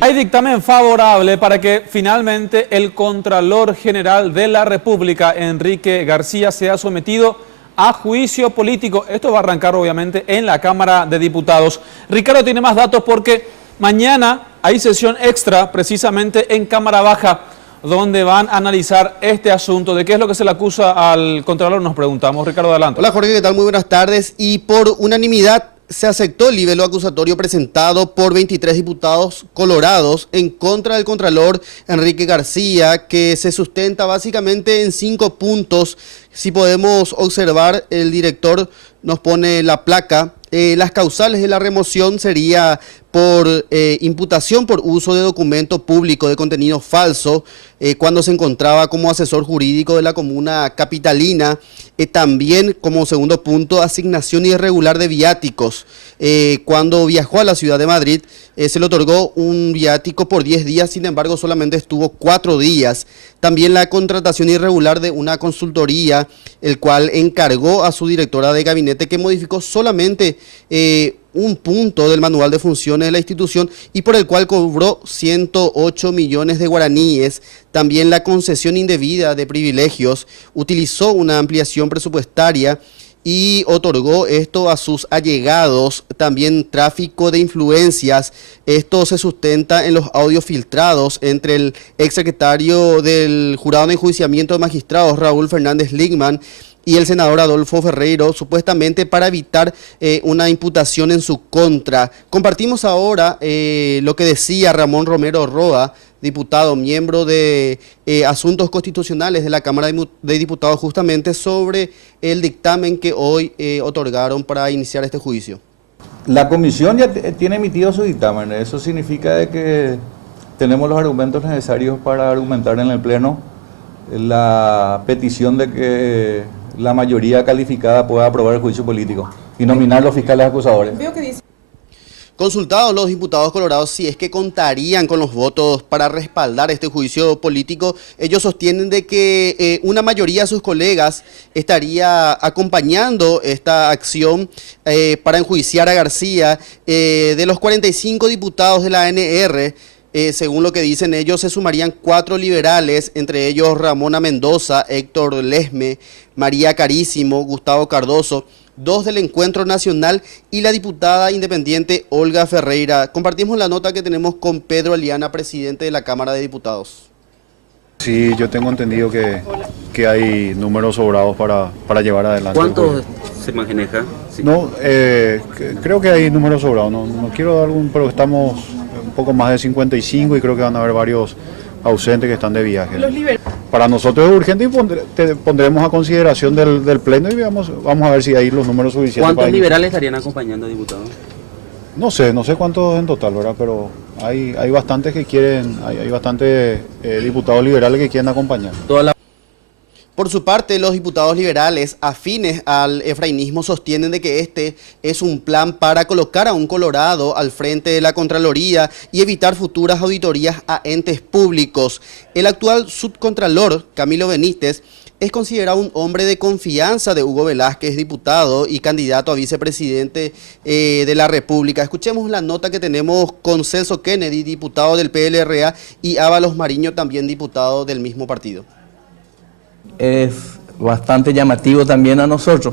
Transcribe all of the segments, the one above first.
Hay dictamen favorable para que finalmente el Contralor General de la República, Enrique García, sea sometido a juicio político. Esto va a arrancar obviamente en la Cámara de Diputados. Ricardo tiene más datos porque mañana hay sesión extra precisamente en Cámara Baja, donde van a analizar este asunto. ¿De qué es lo que se le acusa al Contralor? Nos preguntamos. Ricardo, adelante. Hola Jorge, ¿qué tal? Muy buenas tardes. Y por unanimidad se aceptó el libelo acusatorio presentado por 23 diputados colorados en contra del Contralor Enrique García, que se sustenta básicamente en 5 puntos. Si podemos observar, el director nos pone la placa. Las causales de la remoción sería por imputación por uso de documento público de contenido falso cuando se encontraba como asesor jurídico de la comuna capitalina. También como segundo punto, asignación irregular de viáticos. Cuando viajó a la ciudad de Madrid se le otorgó un viático por 10 días, sin embargo solamente estuvo 4 días. También la contratación irregular de una consultoría, el cual encargó a su directora de gabinete que modificó solamente un punto del manual de funciones de la institución y por el cual cobró 108 millones de guaraníes. También la concesión indebida de privilegios, utilizó una ampliación presupuestaria y otorgó esto a sus allegados. También tráfico de influencias. Esto se sustenta en los audios filtrados entre el exsecretario del Jurado de Enjuiciamiento de Magistrados, Raúl Fernández Ligman, y el senador Adolfo Ferreiro, supuestamente para evitar una imputación en su contra. Compartimos ahora lo que decía Ramón Romero Roa, diputado, miembro de Asuntos Constitucionales de la Cámara de Diputados, justamente sobre el dictamen que hoy otorgaron para iniciar este juicio. La comisión ya tiene emitido su dictamen. Eso significa de que tenemos los argumentos necesarios para argumentar en el Pleno la petición de que la mayoría calificada pueda aprobar el juicio político y nominar los fiscales acusadores. Consultados los diputados colorados si es que contarían con los votos para respaldar este juicio político, ellos sostienen de que una mayoría de sus colegas estaría acompañando esta acción para enjuiciar a García. De los 45 diputados de la ANR, según lo que dicen ellos, se sumarían 4 liberales, entre ellos Ramona Mendoza, Héctor Lesme, María Carísimo, Gustavo Cardoso, 2 del Encuentro Nacional y la diputada independiente Olga Ferreira. Compartimos la nota que tenemos con Pedro Aliana, presidente de la Cámara de Diputados. Sí, yo tengo entendido que hay números sobrados para llevar adelante. ¿Cuánto se maneja? Sí. No, creo que hay números sobrados. No quiero dar pero estamos un poco más de 55 y creo que van a haber varios ausentes que están de viaje. Para nosotros es urgente y pondremos a consideración del Pleno y vamos a ver si hay los números suficientes. ¿Cuántos liberales estarían acompañando, diputado? No sé cuántos en total, ¿verdad? Pero hay bastantes que quieren, hay bastantes diputados liberales que quieren acompañar. Por su parte, los diputados liberales afines al efrainismo sostienen de que este es un plan para colocar a un colorado al frente de la Contraloría y evitar futuras auditorías a entes públicos. El actual subcontralor, Camilo Benítez, es considerado un hombre de confianza de Hugo Velázquez, diputado y candidato a vicepresidente de la República. Escuchemos la nota que tenemos con Celso Kennedy, diputado del PLRA, y Ábalos Mariño, también diputado del mismo partido. Es bastante llamativo también a nosotros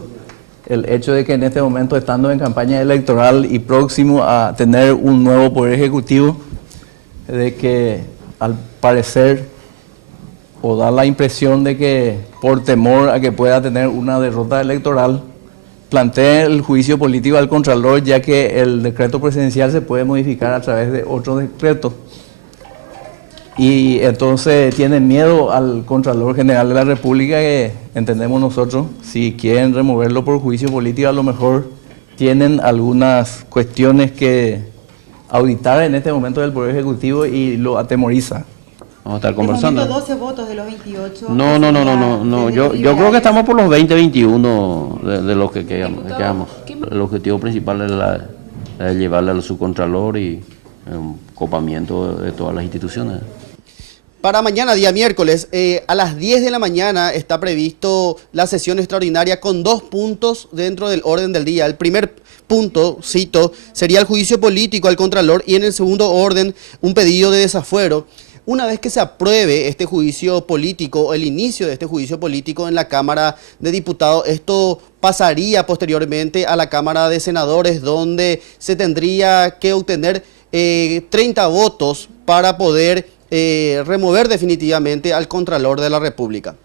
el hecho de que en este momento, estando en campaña electoral y próximo a tener un nuevo poder ejecutivo, de que al parecer o da la impresión de que por temor a que pueda tener una derrota electoral, plantee el juicio político al Contralor, ya que el decreto presidencial se puede modificar a través de otro decreto. Y entonces tienen miedo al Contralor General de la República, que entendemos nosotros, si quieren removerlo por juicio político, a lo mejor tienen algunas cuestiones que auditar en este momento del Poder Ejecutivo y lo atemoriza. Vamos a estar conversando. 12 votos de los 28. No. Yo creo que estamos por los 20, 21 de los que quedamos. El objetivo principal es llevarle al subcontralor y un copamiento de todas las instituciones. Para mañana, día miércoles, a las 10 de la mañana está previsto la sesión extraordinaria con 2 puntos dentro del orden del día. El primer punto, cito, sería el juicio político al Contralor y en el segundo orden un pedido de desafuero. Una vez que se apruebe este juicio político, el inicio de este juicio político en la Cámara de Diputados, esto pasaría posteriormente a la Cámara de Senadores, donde se tendría que obtener 30 votos para poder remover definitivamente al Contralor de la República.